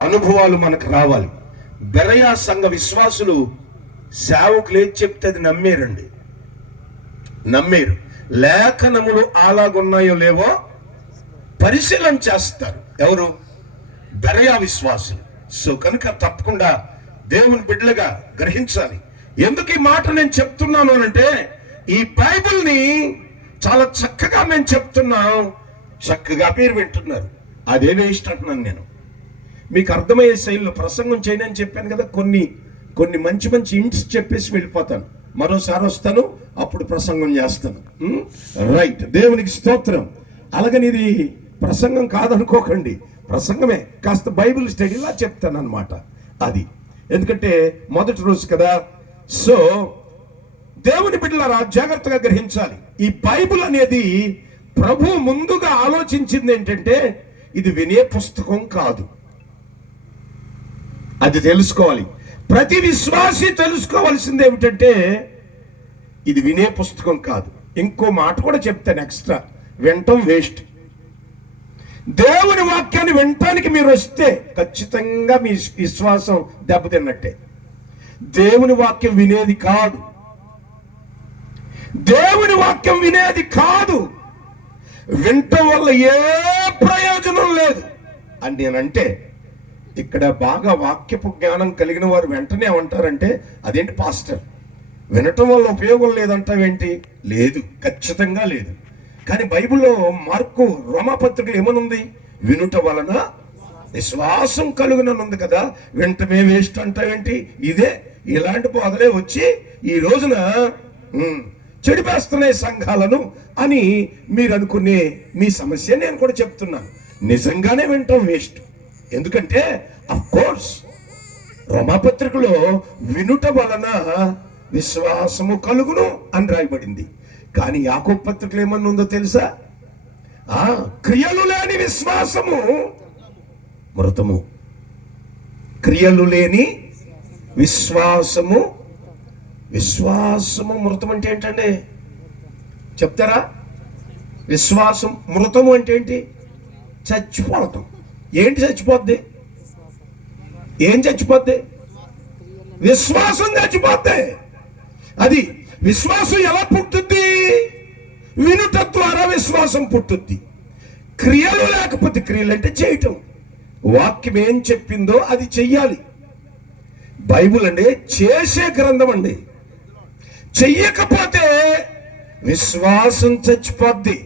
అనుభవాలు మనకు రావాలి. బెరయా సంఘ విశ్వాసులు సేవకులు ఏది చెప్తే అది నమ్మేరు. లేఖనములు అలాగున్నాయో లేవో పరిశీలన చేస్తారు. ఎవరు? బెరయా విశ్వాసులు. సో కనుక తప్పకుండా దేవుని బిడ్డలుగా గ్రహించాలి. ఎందుకు ఈ మాట నేను చెప్తున్నాను అంటే, ఈ బైబిల్ని చాలా చక్కగా మేము చెప్తున్నాం, చక్కగా మీరు వింటున్నారు. అదే వేస్ట్ అంటున్నాను నేను. మీకు అర్థమయ్యే శైలిలో ప్రసంగం చేయనని చెప్పాను కదా. కొన్ని మంచి ఇంట్స్ చెప్పేసి వెళ్ళిపోతాను. మరోసారి వస్తాను, అప్పుడు ప్రసంగం చేస్తాను. రైట్, దేవునికి స్తోత్రం. అలాగని ఇది ప్రసంగం కాదనుకోకండి, ప్రసంగమే. కాస్త బైబిల్ స్టడీలా చెప్తాను అనమాట. అది ఎందుకంటే మొదటి రోజు కదా. సో దేవుని బిడ్డలారా జాగ్రత్తగా గ్రహించాలి. ఈ బైబిల్ అనేది ప్రభు ముందుగా ఆలోచించింది ఏంటంటే, ఇది వినే పుస్తకం కాదు. అది తెలుసుకోవాలి. ప్రతి విశ్వాసి తెలుసుకోవాల్సింది ఏమిటంటే, ఇది వినే పుస్తకం కాదు. ఇంకో మాట కూడా చెప్తాను ఎక్స్ట్రా, వినటం వేస్ట్. దేవుని వాక్యాన్ని వినటానికి మీరు వస్తే ఖచ్చితంగా మీ విశ్వాసం దెబ్బతిన్నట్టే. దేవుని వాక్యం వినేది కాదు, దేవుని వాక్యం వినేది కాదు. వినటం వల్ల ఏ ప్రయోజనం లేదు అని నేనంటే, ఇక్కడ బాగా వాక్యపు జ్ఞానం కలిగిన వారు వెంటనే ఏమంటారంటే, అదేంటి పాస్టర్ వినటం వల్ల ఉపయోగం లేదంటావేంటి? లేదు, ఖచ్చితంగా లేదు. కానీ బైబిల్లో మార్కు రోమాపత్రికలు ఏమనుంది? వినుట వలన విశ్వాసం కలుగుననుంది కదా. వింటమే వేస్ట్ అంటావేంటి? ఇలాంటి బోధలే వచ్చి ఈ రోజున చెడిపేస్తున్నాయి సంఘాలను అని మీరు అనుకునే మీ సమస్య నేను కూడా చెప్తున్నాను. నిజంగానే వినటం వేస్ట్. ఎందుకంటే అఫ్ కోర్స్ రోమాపత్రికలో వినుట వలన విశ్వాసము కలుగును అని రాయబడింది. కానీ యాకోబు పత్రికలో ఏమన్నా ఉందో తెలుసా? క్రియలు లేని విశ్వాసము మృతము. క్రియలు లేని విశ్వాసము మృతం అంటే ఏంటండి చెప్తారా? విశ్వాసం మృతము అంటే ఏంటి? చచ్చిపోవటం. ఏంటి చచ్చిపోద్ది? ఏం చచ్చిపోద్ది? విశ్వాసం చచ్చిపోద్ది. అది విశ్వాసం ఎలా పుట్టుద్ది? వినుట ద్వారా విశ్వాసం పుట్టుద్ది. క్రియలు లేకపోతే, క్రియలు అంటే చేయటం. వాక్యం ఏం చెప్పిందో అది చెయ్యాలి. బైబిల్ అంటే చేసే గ్రంథం అండి. చెయ్యకపోతే విశ్వాసం చచ్చిపోద్ది.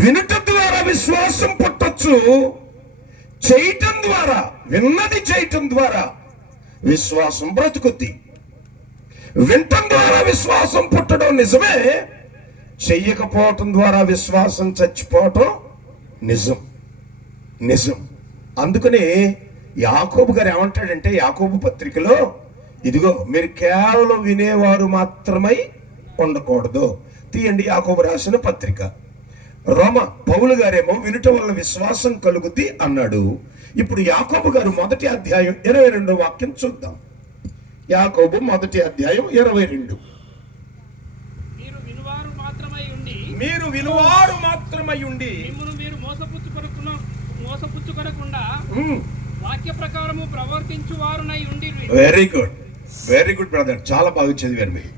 వినుట ద్వారా విశ్వాసం పుట్టొచ్చు, చేయటం ద్వారా, విన్నది చేయటం ద్వారా విశ్వాసం బ్రతుకుద్ది. వినటం ద్వారా విశ్వాసం పుట్టడం నిజమే, చెయ్యకపోవటం ద్వారా విశ్వాసం చచ్చిపోవటం నిజం. అందుకనే యాకోబు గారు ఏమంటాడంటే, యాకోబు పత్రికలో, ఇదిగో మీరు కేవలం వినేవారు మాత్రమై ఉండకూడదు. తీయండి యాకోబు రాసిన పత్రిక. పౌలు గారేమో వినుట వల్ల విశ్వాసం కలుగుద్ది అన్నాడు. ఇప్పుడు యాకోబు గారు 1వ అధ్యాయం 22వ వాక్యం చూద్దాం. యాకోబు 1వ అధ్యాయం 22. మీరు వినువారు మాత్రమై ఉండి మీరు మోసపుచ్చుకొనకుండా వాక్య ప్రకారము ప్రవర్తించువారునై ఉండి. వెరీ గుడ్ బ్రదర్, చాలా బాగా చదివారు మీరు.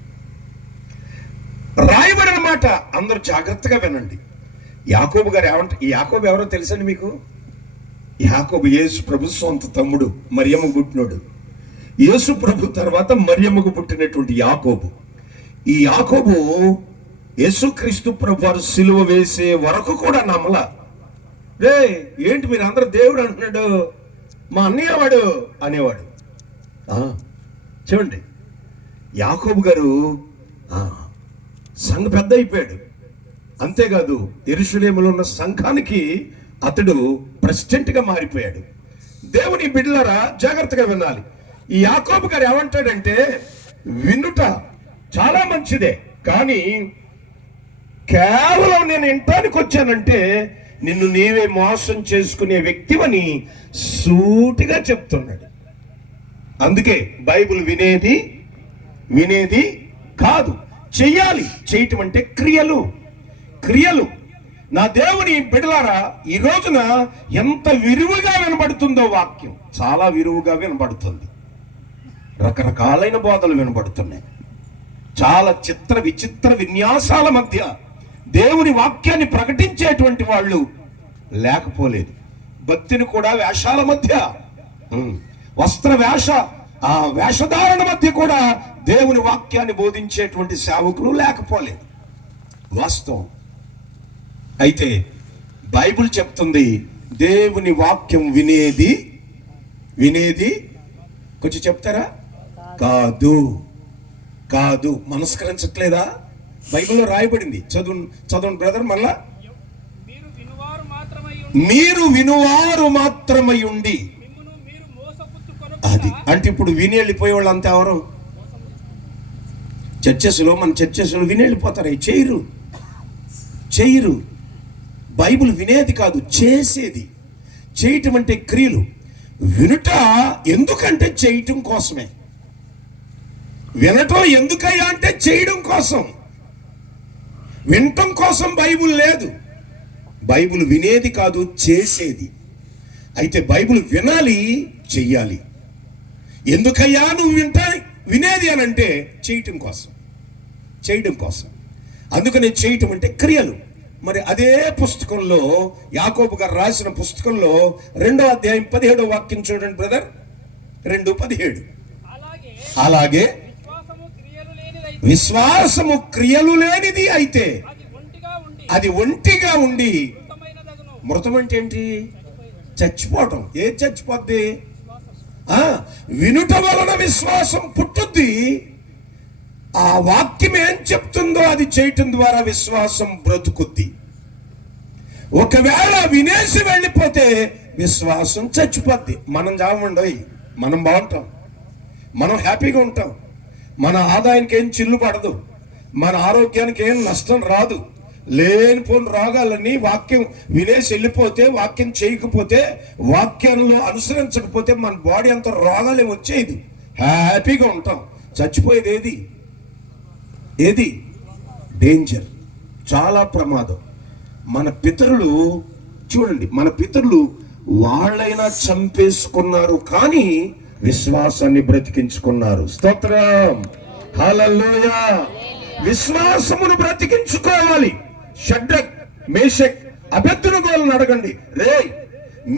రాయబడిన మాట అందరూ జాగ్రత్తగా వినండి. యాకోబు గారు ఈ యాకోబు ఎవరో తెలుసండి మీకు? యాకోబు యేసు ప్రభు సొంత తమ్ముడు, మరియమ్మ పుట్టినోడు. యేసు ప్రభు తర్వాత మరియమ్మకు పుట్టినటువంటి యాకోబు. ఈ యాకోబు యేసుక్రీస్తు ప్రభు వారు సిలువ వేసే వరకు కూడా నమ్మల. ఏంటి మీరు అందరూ దేవుడు అంటున్నాడు, మా అన్నయ్య వాడు అనేవాడు. చూడండి, యాకోబు గారు సంఘ పెద్ద అయిపోయాడు. అంతేకాదు యెరూషలేములో ఉన్న సంఘానికి అతడు ప్రెసిడెంట్గా మారిపోయాడు. దేవుని బిడ్డలారా జాగ్రత్తగా వినాలి. ఈ యాకోబు గారు ఏమంటాడంటే, వినుట చాలా మంచిదే, కానీ కేవలం నేను వినటానికి వచ్చానంటే నిన్ను నీవే మోసం చేసుకునే వ్యక్తివని సూటిగా చెప్తున్నాడు. అందుకే బైబిల్ వినేది కాదు, చెయ్యాలి. చేయటం అంటే క్రియలు. నా దేవుని బిడ్డలారా, ఈ రోజున ఎంత విరివిగా వినబడుతుందో వాక్యం, చాలా విరివిగా వినబడుతుంది. రకరకాలైన బోధలు వినబడుతున్నాయి. చాలా చిత్ర విచిత్ర విన్యాసాల మధ్య దేవుని వాక్యాన్ని ప్రకటించేటువంటి వాళ్ళు లేకపోలేదు. భక్తిని కూడా వేషాల మధ్య, వస్త్ర వేషధారణ మధ్య కూడా దేవుని వాక్యాన్ని బోధించేటువంటి సేవకులు లేకపోలేదు. వాస్తవం. అయితే బైబిల్ చెప్తుంది, దేవుని వాక్యం వినేది కొంచెం చెప్తారా? కాదు. మనస్కరించట్లేదా? బైబిల్లో రాయబడింది. చదువు బ్రదర్. మళ్ళా మీరు వినువారు మాత్రమై ఉండి, అది అంటే ఇప్పుడు విని వెళ్ళిపోయే వాళ్ళు అంతా ఎవరు? మన చర్చెస్లో విని వెళ్ళిపోతారు. చేయరు. బైబిల్ వినేది కాదు, చేసేది. చేయటం అంటే క్రియలు. వినుట ఎందుకంటే చేయటం కోసమే. వినటం ఎందుకయ్యా అంటే చేయడం కోసం. వినటం కోసం బైబిల్ లేదు. బైబిల్ వినేది కాదు, చేసేది. అయితే బైబిల్ వినాలి, చెయ్యాలి. ఎందుకయ్యా నువ్వు వినేది అని అంటే చేయటం కోసం. అందుకనే చేయటం అంటే క్రియలు. మరి అదే పుస్తకంలో, యాకోబు గారు రాసిన పుస్తకంలో 2వ అధ్యాయం 17వ వాక్యం చూడండి బ్రదర్. 2:17. అలాగే విశ్వాసము క్రియలు లేనిది అయితే అది ఒంటిగా ఉండి మృతం. అంటే ఏంటి? చచ్చిపోవటం. ఏది చచ్చిపోద్ది? వినుట వలన విశ్వాసం పుట్టుద్ది. ఆ వాక్యం ఏం చెప్తుందో అది చేయటం ద్వారా విశ్వాసం బ్రతుకుద్ది. ఒకవేళ వినేసి వెళ్ళిపోతే విశ్వాసం చచ్చిపోద్ది. మనం చావండి, మనం బాగుంటాం, మనం హ్యాపీగా ఉంటాం, మన ఆదాయానికి ఏం చిల్లు పడదు, మన ఆరోగ్యానికి ఏం నష్టం రాదు. లేనిపోని రోగాలన్నీ వాక్యం వినేసి వెళ్ళిపోతే, వాక్యం చేయకపోతే, వాక్యంలో అనుసరించకపోతే మన బాడీ అంత రోగాలే వచ్చేది. హ్యాపీగా ఉంటాం. చచ్చిపోయేది ఏది? డేంజర్, చాలా ప్రమాదం. మన పితరులు చూడండి, మన పితరులు వాళ్ళైనా చంపేసుకున్నారు కానీ విశ్వాసాన్ని బ్రతికించుకున్నారు. స్తోత్రం, హల్లెలూయా. విశ్వాసమును బ్రతికించుకోవాలి. షడ్రక్, మేషక్, అబేద్నెగోలను అడగండి,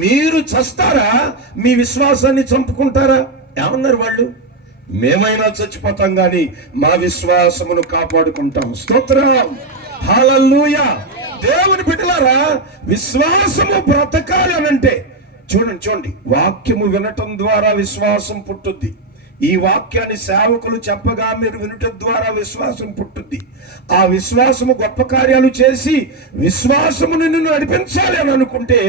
మీరు చస్తారా? మీ విశ్వాసాన్ని చంపుకుంటారా? ఏమన్నారు వాళ్ళు? మేమైనా చచ్చిపోతాం కానీ మా విశ్వాసమును కాపాడుకుంటాం. స్తోత్రం, హల్లెలూయా. దేవుని బిడ్డలారా, విశ్వాసము బ్రతకాలి అనంటే చూడండి, వాక్యము వినటం ద్వారా విశ్వాసం పుట్టుద్ది. ఈ వాక్యాన్ని సేవకులు చెప్పగా మీరు వినటం ద్వారా విశ్వాసం పుట్టుద్ది. ఆ విశ్వాసము గొప్ప కార్యాలు చేసి విశ్వాసమును నిన్ను నడిపించాలి అని అనుకుంటే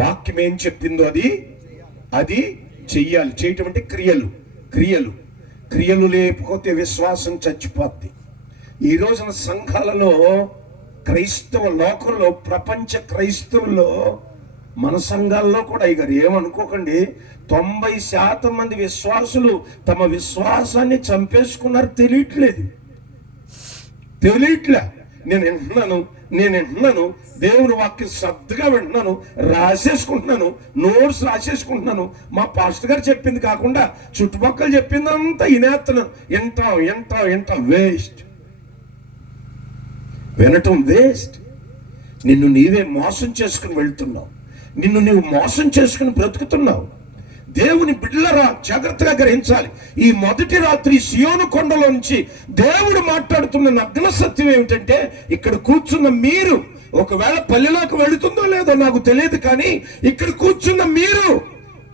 వాక్యం ఏం చెప్పిందో అది చెయ్యాలి. చేయటం అంటే క్రియలు లేకపోతే విశ్వాసం చచ్చిపోద్ది. ఈ రోజున సంఘాలలో, క్రైస్తవ లోకంలో, ప్రపంచ క్రైస్తవుల్లో, మన సంఘాల్లో కూడా ఇక ఏమనుకోకండి, 90% మంది విశ్వాసులు తమ విశ్వాసాన్ని చంపేసుకున్నారు. తెలియట్లే. నేను వింటున్నాను దేవుని వాక్యం శ్రద్ధగా వింటున్నాను, రాసేసుకుంటున్నాను, నోట్స్ రాసేసుకుంటున్నాను. మా పాస్టర్ గారు చెప్పింది కాకుండా చుట్టుపక్కల చెప్పిందంతా వింటాం. వినటం వేస్ట్. నిన్ను నీవే మోసం చేసుకుని వెళ్తున్నావు. నిన్ను నీవు మోసం చేసుకుని బ్రతుకుతున్నావు. దేవుని బిడ్డలరా, జాగ్రత్తగా గ్రహించాలి. ఈ మొదటి రాత్రి సియోను కొండలోంచి దేవుడు మాట్లాడుతున్న నగ్న సత్యం ఏమిటంటే, ఇక్కడ కూర్చున్న మీరు, ఒకవేళ పల్లెలోకి వెళుతుందో లేదో నాకు తెలియదు, కానీ ఇక్కడ కూర్చున్న మీరు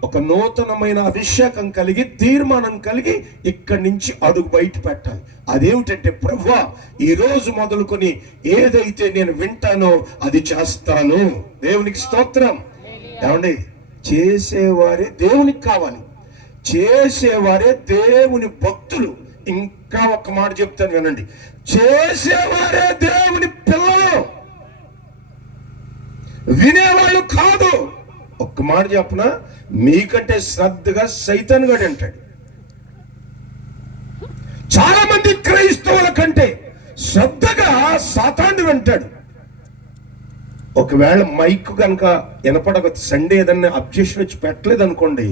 ఒక నూతనమైన అభిషేకం కలిగి, తీర్మానం కలిగి ఇక్కడి నుంచి అడుగు బయట పెట్టాలి. అదేమిటంటే, ప్రభువా, ఈ రోజు మొదలుకొని ఏదైతే నేను వింటానో అది చేస్తాను. దేవునికి స్తోత్రం. ఏమండి, చేసేవారే దేవునికి కావాలి, చేసేవారే దేవుని భక్తులు. ఇంకా ఒక మాట చెప్తాను వినండి, చేసేవారే దేవుని పిల్లలు, వినేవాళ్ళు కాదు. ఒక్క మాట చెప్పనా, మీకంటే శ్రద్ధగా సైతాన్ గడు అంటాడు. చాలా మంది క్రైస్తవుల కంటే శ్రద్ధగా సాతాను వింటాడు. ఒకవేళ మైక్ కనుక వినపడక సండే ఏదన్నా అబ్జెక్షన్ వచ్చి పెట్టలేదు అనుకోండి,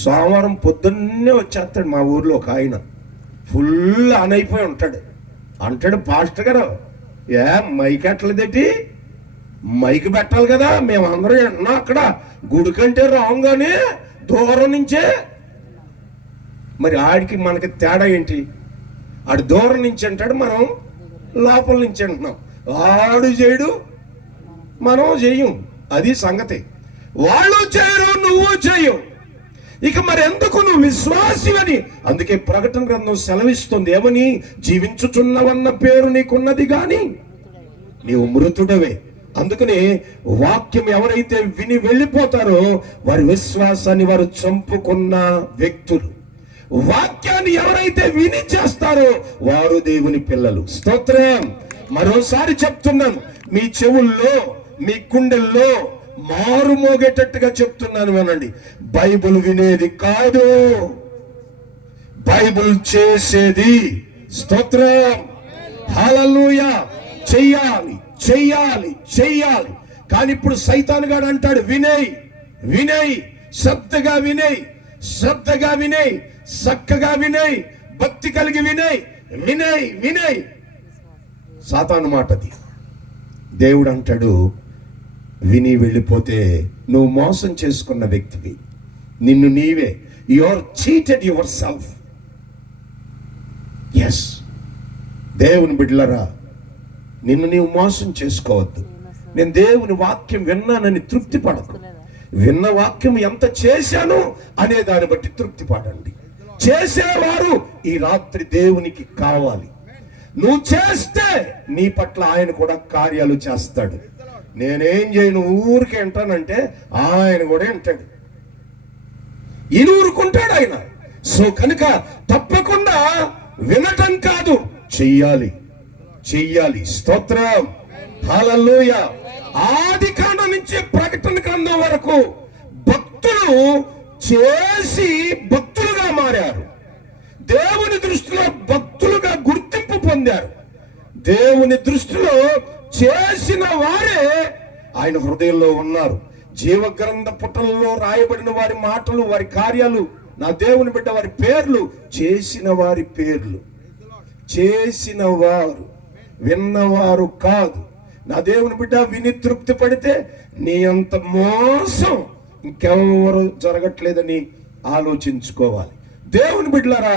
సోమవారం పొద్దున్నే వచ్చేస్తాడు. మా ఊర్లో ఒక ఆయన ఫుల్ ఆన్ అయిపోయి ఉంటాడు. అంటాడు, పాస్టర్ గారు ఏ మైక్ ఎట్టలేదేటి, మైక్ పెట్టాలి కదా, మేము అందరం వింటున్నాం అక్కడ గుడి కంటే రాంగానే దూరం నుంచే. మరి ఆడికి మనకి తేడా ఏంటి? ఆడు దూరం నుంచి అంటాడు, మనం లోపల నుంచి అంటున్నాం. ఆడు చేయడు, మనం చెయ్యం. అది సంగతి. వాళ్ళు చేయరు, నువ్వు చెయ్యవు. ఇక మరి ఎందుకు నువ్వు విశ్వాసివని? అందుకే ప్రకటన గ్రంథం సెలవిస్తుంది ఏమని? జీవించుచున్నవన్న పేరు నీకున్నది గాని నీవు మృతుడవే. అందుకని వాక్యం ఎవరైతే విని వెళ్ళిపోతారో వారి విశ్వాసాన్ని వారు చంపుకున్న వ్యక్తులు. వాక్యాన్ని ఎవరైతే విని చేస్తారో వారు దేవుని పిల్లలు. స్తోత్రం. మరోసారి చెప్తున్నాను, మీ చెవుల్లో మీ గుండెల్లో మారు మోగేటట్టుగా చెప్తున్నాను వినండి. బైబిల్ వినేది కాదు, బైబిల్ చేసేది. స్తోత్రం. హల్లెలూయా. చెయ్యాలి చెయ్యాలి చెయ్యాలి. కానీ ఇప్పుడు సైతాను గాడు అంటాడు, వినేయ్ వినేయ్, శ్రద్ధగా వినేయ్, శ్రద్ధగా వినేయ్, చక్కగా వినేయ్, భక్తి కలిగి వినేయ్, వినేయ్ వినేయ్. సాతాను మాటది. దేవుడు అంటాడు, విని వెళ్ళిపోతే నువ్వు మోసం చేసుకున్న వ్యక్తివి. నిన్ను నీవే, you are cheated yourself. Yes, దేవుని బిడ్డలరా, నిన్ను నీవు మోసం చేసుకోవద్దు. నేను దేవుని వాక్యం విన్నానని తృప్తి పడకు. విన్న వాక్యం ఎంత చేశాను అనే దాన్ని బట్టి తృప్తి పడండి. చేసేవారు ఈ రాత్రి దేవునికి కావాలి. నువ్వు చేస్తే నీ పట్ల ఆయన కూడా కార్యాలు చేస్తాడు. నేనేం చేయను, ఊరికి వింటానంటే ఆయన కూడా వింటాడు. ఈయన ఊరుకుంటాడు ఆయన. సో కనుక తప్పకుండా వినటం కాదు, చెయ్యాలి చెయ్యాలి. స్తోత్రం. హల్లెలూయా. ఆది కాండం నుంచి ప్రకటన గ్రంథం వరకు భక్తులు చేసి భక్తులుగా మారారు. దేవుని దృష్టిలో భక్తులుగా గుర్తింపు పొందారు. దేవుని దృష్టిలో చేసిన వారే ఆయన హృదయంలో ఉన్నారు. జీవగ్రంథ పుటల్లో రాయబడిన వారి మాటలు, వారి కార్యాలు, నా దేవుని బిడ్డ వారి పేర్లు, చేసిన వారి పేర్లు. చేసిన వారు, విన్నవారు కాదు. నా దేవుని బిడ్డ విని తృప్తి పడితే నీ అంత మోసం ఇంకెవరు జరగట్లేదని ఆలోచించుకోవాలి. దేవుని బిడ్డలారా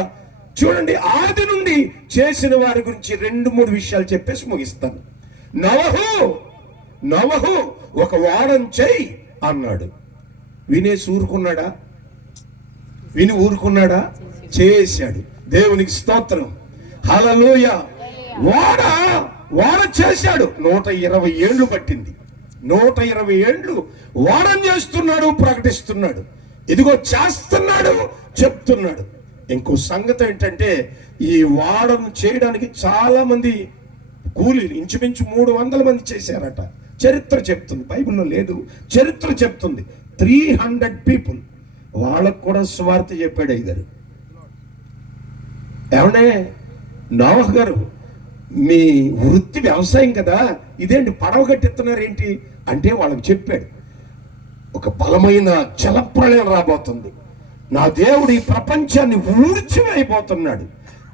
చూడండి, ఆది నుండి చేసిన వారి గురించి 2-3 విషయాలు చెప్పేసి ముగిస్తాను. నవహు ఒక వాడం చెయ్యి అన్నాడు. వినేసి ఊరుకున్నాడా? విని ఊరుకున్నాడా? చేశాడు. దేవునికి స్తోత్రం. హల్లెలూయా. వాడ చేశాడు. 120 ఏళ్ళు పట్టింది. 120 ఏళ్ళు వారం చేస్తున్నాడు, ప్రకటిస్తున్నాడు. ఇదిగో చేస్తున్నాడు, చెప్తున్నాడు. ఇంకో సంగతి ఏంటంటే, ఈ వాడను చేయడానికి చాలా మంది కూలీలు, ఇంచుమించు 300 మంది చేశారట. చరిత్ర చెప్తుంది, బైబిల్లో లేదు, చరిత్ర చెప్తుంది. 300 పీపుల్. వాళ్ళకు కూడా స్వార్థ చెప్పాడు అయ్యగారు. ఏమనే నోవహ్ గారు, మీ వృత్తి వ్యవసాయం కదా, ఇదేంటి పడవ కట్టెత్తున్నారు ఏంటి అంటే వాళ్ళకి చెప్పాడు, ఒక బలమైన జలప్రళయం రాబోతుంది. నా దేవుడు ఈ ప్రపంచాన్ని ఊడ్చివేయబోతున్నాడు.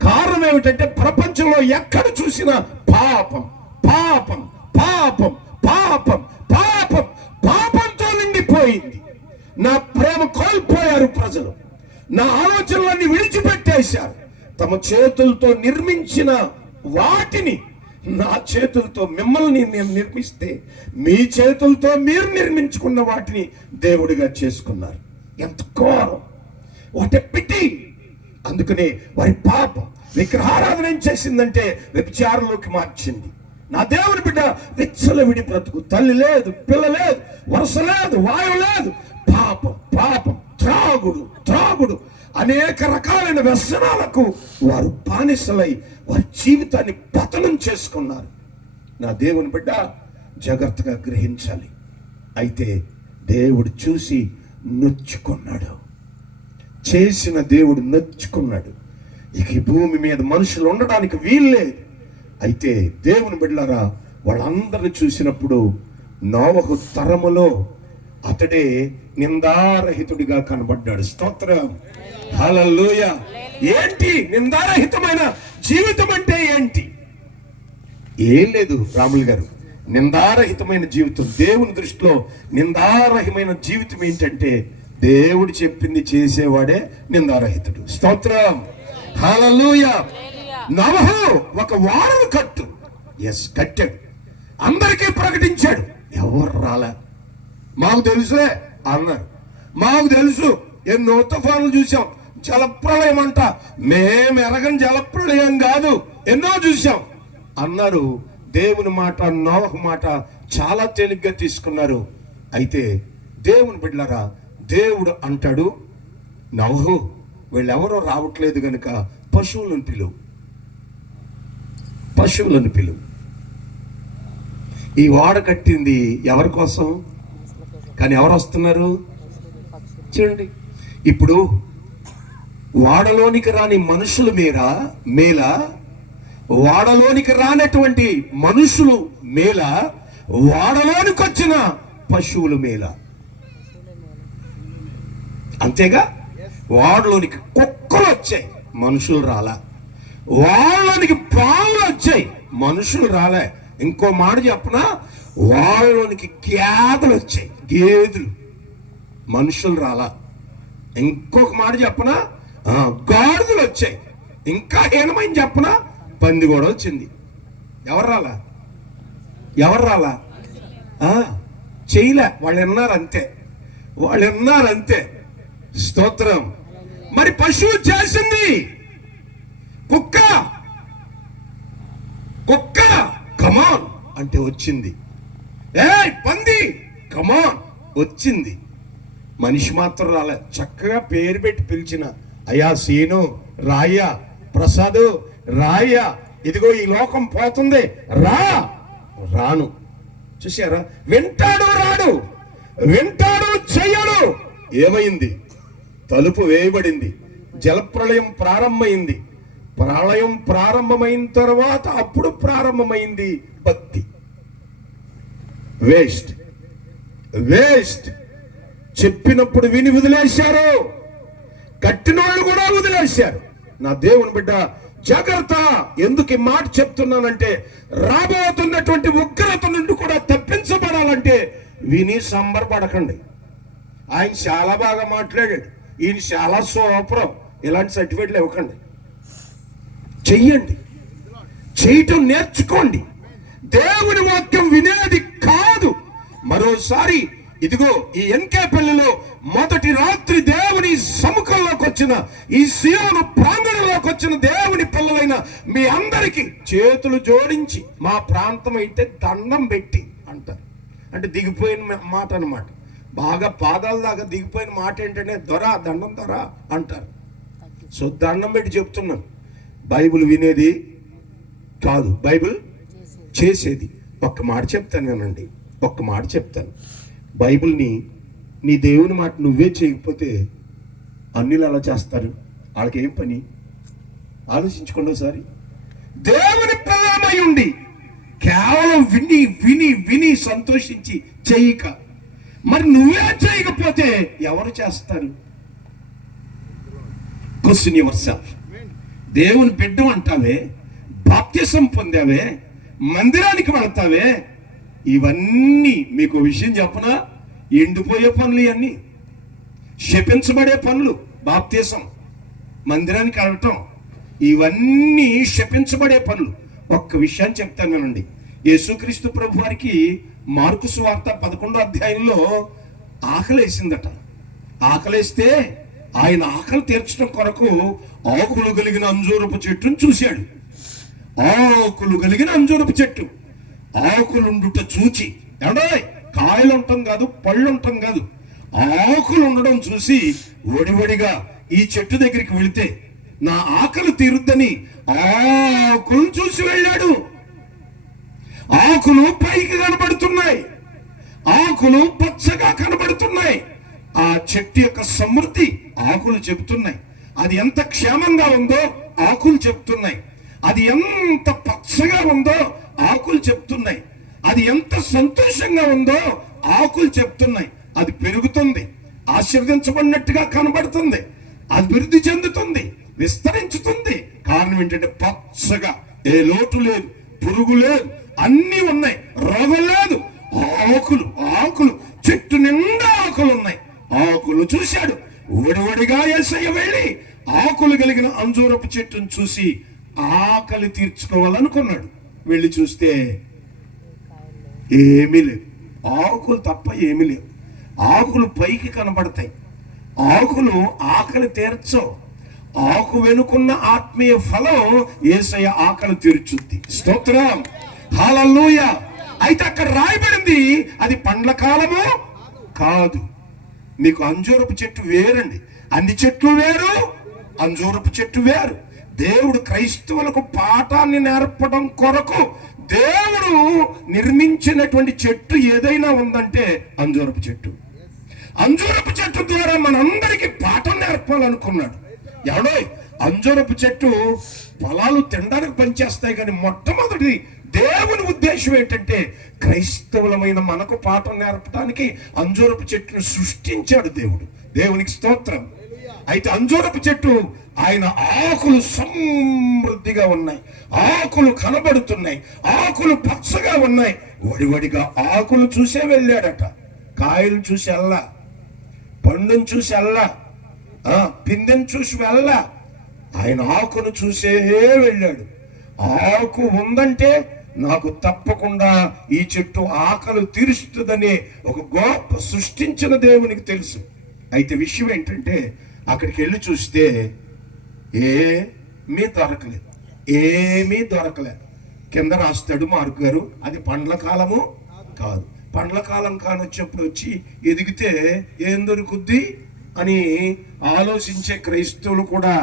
కారణం ఏమిటంటే ప్రపంచంలో ఎక్కడ చూసినా పాపం పాపం పాపం పాపం పాపం పాపంతో నిండిపోయింది. నా ప్రేమ కోల్పోయారు ప్రజలు. నా ఆలోచనలన్నీ విడిచిపెట్టేశారు. తమ చేతులతో నిర్మించిన వాటిని, నా చేతులతో మిమ్మల్ని నేను నిర్మిస్తే మీ చేతులతో మీరు నిర్మించుకున్న వాటిని దేవుడిగా చేసుకున్నారు. ఎంత ఘోరం! What a pity! అందుకనే వారి పాపం విగ్రహారాధన ఏం చేసిందంటే వ్యభిచారంలోకి మార్చింది. నా దేవుని బిడ్డ విచ్చలవిడి బ్రతుకు, తల్లి లేదు, పిల్ల లేదు, వరుస లేదు, వాయువు లేదు, పాపం పాపం, త్రాగుడు అనేక రకాలైన వ్యసనాలకు వారు బానిసలై వారి జీవితాన్ని పతనం చేసుకున్నారు. నా దేవుని బిడ్డ జాగ్రత్తగా గ్రహించాలి. అయితే దేవుడు చూసి నొచ్చుకున్నాడు. చేసిన దేవుడు నొచ్చుకున్నాడు. ఇక ఈ భూమి మీద మనుషులు ఉండడానికి వీల్లేదు. అయితే దేవుని బిడ్డలారా, వాళ్ళందరిని చూసినప్పుడు నోవహు తరములో అతడే నిందారహితుడిగా కనబడ్డాడు. స్తోత్రం, హల్లెలూయా. ఏంటి నిందారహితమైన జీవితం అంటే ఏంటి? ఏం లేదు రాములు గారు. నిందారహితమైన జీవితం దేవుని దృష్టిలో నిందారహితమైన జీవితం ఏంటంటే దేవుడు చెప్పింది చేసేవాడే నిందారహితుడు. స్తోత్రం, హల్లెలూయా. నోవహు ఒక వాడను కట్టాడు, అందరికీ ప్రకటించాడు. ఎవరు రాలే, మాకు తెలుసులే అన్నారు. మాకు తెలుసు, ఎన్నో తుఫానులు చూసాం, జలప్రళయం అంట, మేము ఎరగని జలప్రళయం కాదు, ఎన్నో చూసాం అన్నారు. దేవుని మాట, నోవహు మాట చాలా తేలిగ్గా తీసుకున్నారు. అయితే దేవుని బిడ్డలారా, దేవుడు అంటాడు, నోవహు వీళ్ళెవరో రావట్లేదు గనుక పశువులను పిలువు. ఈ వాడ కట్టింది ఎవరి కోసం? కానీ ఎవరు వస్తున్నారు చూడండి. ఇప్పుడు వాడలోనికి రాని మనుషుల మేల, వాడలోనికి రానటువంటి మనుషులు మేల, వాడలోనికి వచ్చిన పశువుల మేల. అంతేగా? వాడలోనికి కుక్కలు వచ్చాయి, మనుషులు రాలా. వాళ్ళలోనికి పావులు వచ్చాయి, మనుషులు రాలే. ఇంకో మాట చెప్పనా, వాళ్ళలోనికి గేదెలు వచ్చాయి, గేదెలు, మనుషులు రాలా. ఇంకొక మాట చెప్పనా, గాడిదలు వచ్చాయి. ఇంకా హీనమైన చెప్పనా, పంది కూడా వచ్చింది. ఎవరు రాలా? చేయలే, వాళ్ళు విన్నారు అంతే. స్తోత్రం. మరి పశువు చేసింది కుక్క కమాన్ అంటే వచ్చింది. పంది కమాన్ వచ్చింది. మనిషి మాత్రం రాలే. చక్కగా పేరు పెట్టి పిలిచిన, అయ్యా సీను, రాయ్యా, ప్రసాదు, రాయ్యా, ఇదిగో ఈ లోకం పోతుంది, రాను. చూసారా? రాడు, వింటాడు, చెయ్యడు. ఏమైంది? తలుపు వేయబడింది, జలప్రళయం ప్రారంభమైంది. ప్రళయం ప్రారంభమైన తర్వాత అప్పుడు ప్రారంభమైంది భక్తి. వేస్ట్. చెప్పినప్పుడు విని వదిలేశారు, కట్టినోళ్ళు కూడా వదిలేశారు. నా దేవుని బిడ్డ జాగ్రత్త. ఎందుకు ఈ మాట చెప్తున్నానంటే, రాబోతున్నటువంటి ఉగ్రత నుండి కూడా తప్పించబడాలంటే విని సంబరపడకండి. ఆయన చాలా బాగా మాట్లాడాడు, ఈయన చాలా సూపర్, ఇలాంటి సర్టిఫికెట్లు ఇవ్వకండి. చెయ్యండి, చేయటం నేర్చుకోండి. దేవుని వాక్యం వినేది కాదు. మరోసారి ఇదిగో ఈ ఎన్కేపల్లిలో మొదటి రాత్రి దేవుని సముఖంలోకి వచ్చిన, ఈ సియోను ప్రాంగణంలోకి వచ్చిన దేవుని పిల్లలైన మీ అందరికీ చేతులు జోడించి, మా ప్రాంతం అయితే దండం పెట్టి అంటారు. అంటే దిగిపోయిన మాట అన్నమాట. బాగా పాదాల దాకా దిగిపోయిన మాట ఏంటంటే, దండం దొర అంటారు. సో దండం పెట్టి చెప్తున్నాను, బైబిల్ వినేది కాదు, బైబిల్ చేసేది. ఒక్క మాట చెప్తాను వినండి, ఒక్క మాట చెప్తాను. బైబిల్ని, నీ దేవుని మాట నువ్వే చేయకపోతే అన్యులు అలా చేస్తారు. వాళ్ళకి ఏం పని? ఆలోచించుకోండి ఒకసారి. దేవుని పిల్లమై ఉండి కేవలం విని విని విని సంతోషించి చేయక, మరి నువ్వే చేయకపోతే ఎవరు చేస్తారు? Question your self. దేవుని బిడ్డ అంటావే, బాప్తిసం పొందావే, మందిరానికి వెళ్తావే, ఇవన్నీ మీకు విషయం చెప్పనా, ఎండిపోయే పనులు, ఇవన్నీ శపించబడే పనులు. బాప్తిసం, మందిరానికి వెళ్ళటం, ఇవన్నీ శపించబడే పనులు. ఒక్క విషయాన్ని చెప్తాను వినండి. యేసుక్రీస్తు ప్రభు వారికి మార్కు సువార్త 11వ అధ్యాయంలో ఆకలేసిందట. ఆకలేస్తే ఆయన ఆకలి తీర్చడం కొరకు ఆకులు కలిగిన అంజూరపు చెట్టును చూశాడు. ఆకులు కలిగిన అంజూరపు చెట్టు, ఆకులుండుట చూచి, కాయలు ఉండటం కాదు, పళ్ళు ఉండటం కాదు, ఆకులు ఉండడం చూసి ఒడివడిగా ఈ చెట్టు దగ్గరికి వెళితే నా ఆకలి తీరుద్దని ఆకులు చూసి వెళ్ళాడు. ఆకులు పైకి కనబడుతున్నాయి, ఆకులు పచ్చగా కనబడుతున్నాయి. ఆ చెట్టు యొక్క సమృద్ధి ఆకులు చెబుతున్నాయి. అది ఎంత క్షేమంగా ఉందో ఆకులు చెప్తున్నాయి. అది ఎంత పచ్చగా ఉందో ఆకులు చెప్తున్నాయి. అది ఎంత సంతోషంగా ఉందో ఆకులు చెప్తున్నాయి. అది పెరుగుతుంది, ఆశీర్వదించబడినట్టుగా కనబడుతుంది, అభివృద్ధి చెందుతుంది, విస్తరించుతుంది. కారణం ఏంటంటే పచ్చగా, ఏ లోటు లేదు, పురుగు లేదు, అన్ని ఉన్నాయి, రోగం లేదు. ఆకులు ఆకులు చెట్టు నిండా ఆకులు ఉన్నాయి. ఆకులు చూశాడు. ఒడివడిగా యేసయ్య వెళ్ళి ఆకులు కలిగిన అంజూరపు చెట్టును చూసి ఆకలి తీర్చుకోవాలనుకున్నాడు. వెళ్ళి చూస్తే ఏమీ లేదు, ఆకులు తప్ప ఏమీ లేవు. ఆకులు పైకి కనబడతాయి, ఆకులు ఆకలి తీర్చవు. ఆకు వెనుకున్న ఆత్మీయ ఫలం యేసయ్య ఆకలి తీర్చుద్ది. స్తోత్రం, హల్లెలూయా. అయితే అక్కడ రాయబడింది అది పండ్ల కాలము కాదు. మీకు అంజూరపు చెట్టు వేరండి, అన్ని చెట్లు వేరు, అంజూరపు చెట్టు వేరు. దేవుడు క్రైస్తవులకు పాఠాన్ని నేర్పడం కొరకు దేవుడు నిర్మించినటువంటి చెట్టు ఏదైనా ఉందంటే అంజూరపు చెట్టు. అంజూరపు చెట్టు ద్వారా మనందరికీ పాఠం నేర్పాలనుకున్నాడు. ఎవడో అంజూరపు చెట్టు ఫలాలు తినడానికి పనిచేస్తాయి, కానీ మొట్టమొదటి దేవుని ఉద్దేశం ఏంటంటే క్రైస్తవులమైన మనకు పాఠం నేర్పడానికి అంజూరపు చెట్టును సృష్టించాడు దేవుడు. దేవునికి స్తోత్రం. అయితే అంజూరపు చెట్టు ఆయన ఆకులు సమృద్ధిగా ఉన్నాయి, ఆకులు కనబడుతున్నాయి, ఆకులు పచ్చగా ఉన్నాయి. వడివడిగా ఆకులు చూసే వెళ్ళాడట, కాయలు చూసి వెళ్ళా, పండును చూసి వెళ్ళా, పిందెను చూసి వెళ్ళా. ఆయన ఆకును చూసే వెళ్ళాడు. ఆకు ఉందంటే నాకు తప్పకుండా ఈ చెట్టు ఆకలి తీరుస్తుందని ఒక గొప్ప సృష్టించిన దేవునికి తెలుసు. అయితే విషయం ఏంటంటే అక్కడికి వెళ్ళి చూస్తే ఏమీ దొరకలేదు, ఏమీ దొరకలేదు. కింద రాస్తాడు మార్కు గారు, అది పండ్ల కాలము కాదు. పండ్ల కాలం కానొచ్చేప్పుడు వచ్చి ఎదిగితే ఏం దొరుకుద్ది అని ఆలోచించే క్రైస్తవులు కూడా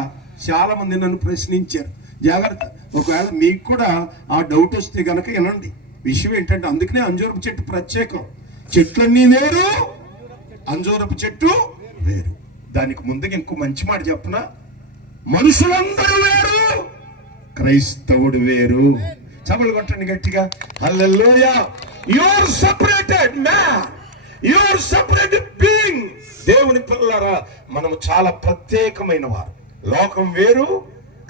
చాలా మంది నన్ను ప్రశ్నించారు. జాగ్రత్త, ఒకవేళ మీకు కూడా ఆ డౌట్ వస్తే గనక వినండి. విషయం ఏంటంటే అందుకనే అంజూరపు చెట్టు ప్రత్యేకం. చెట్లన్నీ వేరు, అంజూరపు చెట్టు వేరు. దానికి ముందుగా ఇంకో మంచి మాట చెప్పనా, మనుషులందరూ వేరు, క్రైస్తవుడు వేరు. చపలు కొట్టండి గట్టిగా, hallelujah. You are separated man, you are separated being. దేవుని పిల్లలారా, మనము చాలా ప్రత్యేకమైన వారు. లోకం వేరు,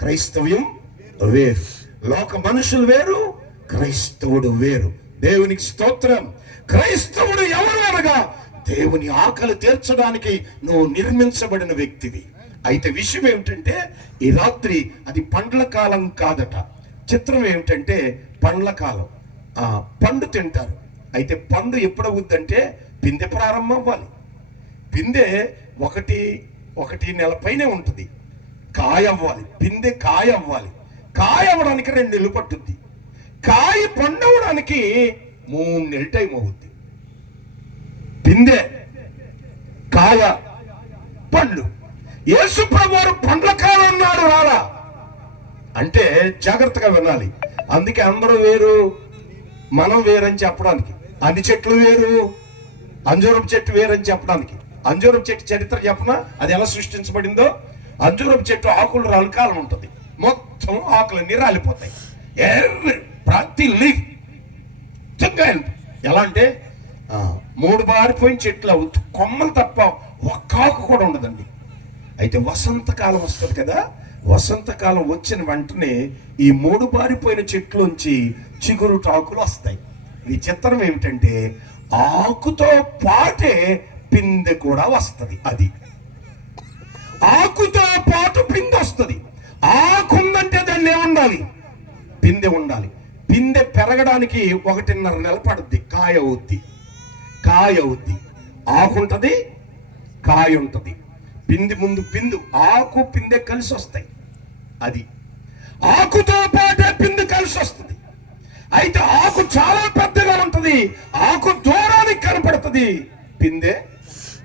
క్రైస్తవ్యం వేరు. లోక మనుషులు వేరు, క్రైస్తవుడు వేరు. దేవునికి స్తోత్రం. క్రైస్తవుడు ఎవరు అనగా దేవుని ఆకలి తీర్చడానికి నువ్వు నిర్మించబడిన వ్యక్తివి. అయితే విషయం ఏమిటంటే ఈ రాత్రి అది పండ్ల కాలం కాదట. చిత్రం ఏమిటంటే పండ్ల కాలం, పండు తింటారు. అయితే పండు ఎప్పుడవుద్దంటే పిందె ప్రారంభం అవ్వాలి. పిందె ఒకటి నెల పైనే ఉంటుంది. కాయ అవ్వాలి, పిందె కాయ అవ్వాలి. కాయ అవ్వడానికి 2 నెలలు పట్టుద్ది. కాయ పండవడానికి 3 నెలల టైం అవుద్ది. పిందె, కాయ, పండు. యేసు ప్రభువు పండ్ల కాలం అన్నాడు రాలా అంటే జాగ్రత్తగా వినాలి. అందుకే అందరూ వేరు, మనం వేరని చెప్పడానికి. అన్ని చెట్లు వేరు, అంజూరపు చెట్టు వేరని చెప్పడానికి. అంజూరపు చెట్టు చరిత్ర చెప్పనా, అది ఎలా సృష్టించబడిందో. అంజూరపు చెట్టు ఆకులు రాలికాలం ఉంటుంది, మొత్తం ఆకులన్నీ రాలిపోతాయి. ప్రతి లీఫ్ ఎలా అంటే 3 బారిపోయిన చెట్లు కొమ్మలు తప్ప ఒక్క ఆకు కూడా ఉండదండి. అయితే వసంతకాలం వస్తుంది కదా, వసంతకాలం వచ్చిన వెంటనే ఈ 3 బారిపోయిన చెట్లోంచి చిగురుటాకులు వస్తాయి. ఈ చిత్రం ఏమిటంటే ఆకుతో పాటే పిందె కూడా వస్తుంది. అది ఆకుతో పాటు పిందె వస్తుంది. ఆకు ఉందంటే దాన్ని ఏముండాలి, పిందె ఉండాలి. పిందె పెరగడానికి 1.5 నెల పడుద్ది. కాయ అవుద్ది, ఆకు ఉంటుంది, కాయ ఉంటుంది. పిండి ముందు పిందు, ఆకు పిందె కలిసి వస్తాయి. అది ఆకుతో పాటే పిందె కలిసి వస్తుంది. అయితే ఆకు చాలా పెద్దగా ఉంటుంది, ఆకు దూరానికి కనపడుతుంది, పిందె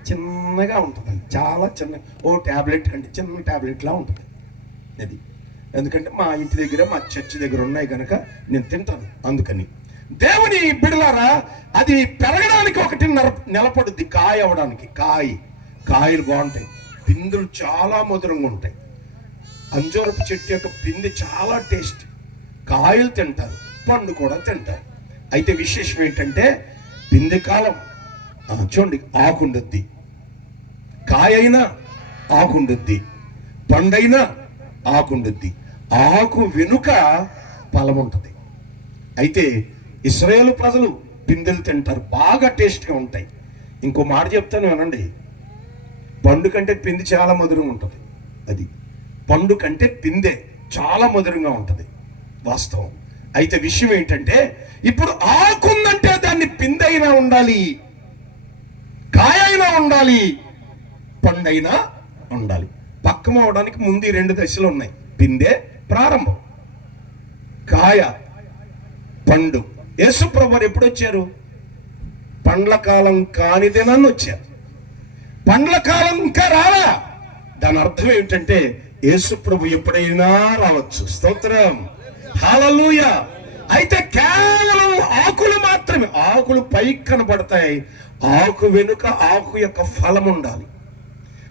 చిన్నగా ఉంటుందండి, చాలా చిన్న, ఓ ట్యాబ్లెట్ కంటే చిన్న ట్యాబ్లెట్లా ఉంటుంది. అది ఎందుకంటే మా ఇంటి దగ్గర, మా చర్చి దగ్గర ఉన్నాయి కనుక నేను తింటాను. అందుకని దేవుని బిడలారా, అది పెరగడానికి 1.5 నెల పడుద్ది. కాయ అవ్వడానికి. కాయలు బాగుంటాయి, పిందులు చాలా మధురంగా ఉంటాయి. అంజూరపు చెట్టు యొక్క పిండి చాలా టేస్ట్. కాయలు తింటారు, పండు కూడా తింటారు. అయితే విశేషం ఏంటంటే పిందె కాలం చూడండి, ఆకుండుద్ది, కాయైనా ఆకుండుద్ది, పండైనా ఆకుండుద్ది, ఆకు వెనుక ఫలం ఉంటుంది. అయితే ఇశ్రాయేలు ప్రజలు పిందెలు తింటారు, బాగా టేస్ట్గా ఉంటాయి. ఇంకో మాట చెప్తాను వినండి, పండు కంటే పిండి చాలా మధురంగా ఉంటుంది. అది పండు కంటే పిందె చాలా మధురంగా ఉంటుంది, వాస్తవం. అయితే విషయం ఏంటంటే ఇప్పుడు ఆకుందంటే దాన్ని పిందె అయినా ఉండాలి, కాయ అయినా ఉండాలి, పండైనా ఉండాలి. పక్కన అవడానికి ముందు 2 దశలు ఉన్నాయి. పిందె ప్రారంభం, కాయ, పండు. యేసు ప్రభువు ఎప్పుడు వచ్చారు? పండ్ల కాలం కాని దినాన్ని వచ్చారు. పండ్ల కాలం ఇంకా రాలా. దాని అర్థం ఏమిటంటే యేసు ప్రభు ఎప్పుడైనా రావచ్చు. స్తోత్రం, హల్లెలూయా. అయితే కేవలం ఆకులు మాత్రమే, ఆకులు పైకి కనబడతాయి, ఆకు వెనుక ఆకు యొక్క ఫలం ఉండాలి.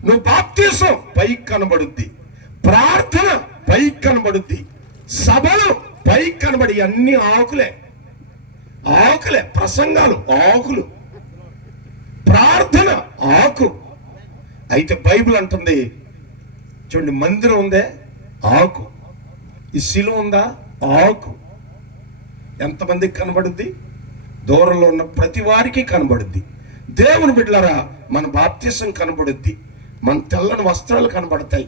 నువ్వు బాప్తిసం పైకి కనబడుద్ది, ప్రార్థన పైకి కనబడుద్ది, సభలు పైకి కనబడి అన్ని ఆకులే, ఆకులే, ప్రసంగాలు ఆకులు, ప్రార్థన ఆకు. అయితే బైబిల్ అంటుంది చూడండి, మందిరం ఉందే ఆకు, ఈ శిలువ ఉందా ఆకు. ఎంతమందికి కనబడుద్ది? దూరంలో ఉన్న ప్రతి వారికి కనబడుద్ది. దేవుని బిడ్డలారా, మన బాప్తిసం కనబడుద్ది, మన తెల్లని వస్త్రాలు కనబడతాయి.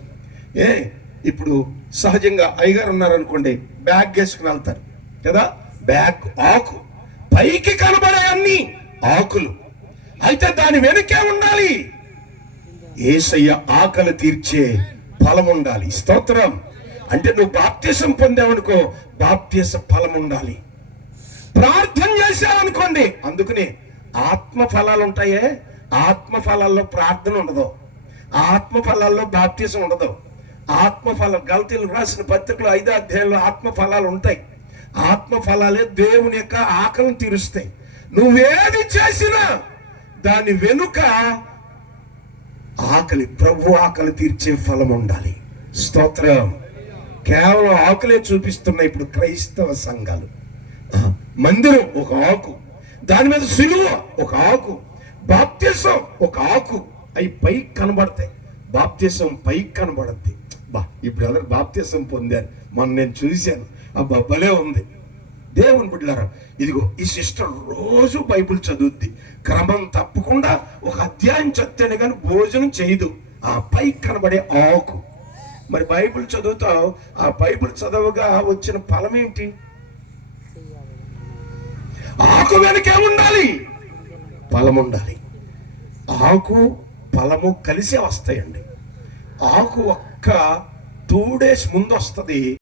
ఇప్పుడు సహజంగా అయ్యగారు ఉన్నారనుకోండి, బ్యాగ్ వేసుకుని వెళ్తారు కదా, బ్యాగ్ ఆకు, పైకి కనబడే అన్ని ఆకులు. అయితే దాని వెనుకే ఉండాలి యేసయ్య ఆకలి తీర్చే ఫలం ఉండాలి. స్తోత్రం. అంటే నువ్వు బాప్తిసం పొందావనుకో, బాప్తిస ఫలం ఉండాలి. ప్రార్థన చేసావనుకోండి, అందుకని ఆత్మ ఫలాలు ఉంటాయే, ఆత్మ ఫలాల్లో ప్రార్థన ఉండదు, ఆత్మ ఫలాల్లో బాప్తిసం ఉండదు. ఆత్మ ఫలం గలతీయులకు రాసిన పత్రికలో 5వ అధ్యాయంలో ఆత్మ ఫలాలు ఉంటాయి. ఆత్మ ఫలాలే దేవుని యొక్క ఆకలిని తీరుస్తాయి. నువ్వేది చేసినా దాని వెనుక ఆకలి, ప్రభు ఆకలి తీర్చే ఫలం ఉండాలి. స్తోత్రం. కేవలం ఆకులే చూపిస్తున్నాయి ఇప్పుడు క్రైస్తవ సంఘాలు. మందిరం ఒక ఆకు, దాని మీద సిలువ ఒక ఆకు, బాప్తిసం ఒక ఆకు, అవి పైకి కనబడతాయి. బాప్తిసం పైకి కనబడద్ది. ఈ బ్రదర్ బాప్తిసం పొందారు, మొన్న నేను చూశాను, అబ్బా భలే ఉంది. దేవుని బిడ్డలారా, ఇదిగో ఈ సిస్టర్ రోజు బైబిల్ చదువుద్ది, క్రమం తప్పకుండా ఒక అధ్యాయం చదివితేనే కానీ భోజనం చేయదు. ఆ పైకి కనబడే ఆకు. మరి బైబిల్ చదువుతావు, ఆ బైబిల్ చదవగా వచ్చిన ఫలం ఏంటి? ఆకు వెనకే ఉండాలి, ఫలం ఉండాలి. ఆకు ఫలము కలిసే వస్తాయండి. ఆకు ఒక్క 2 days ముందు వస్తుంది,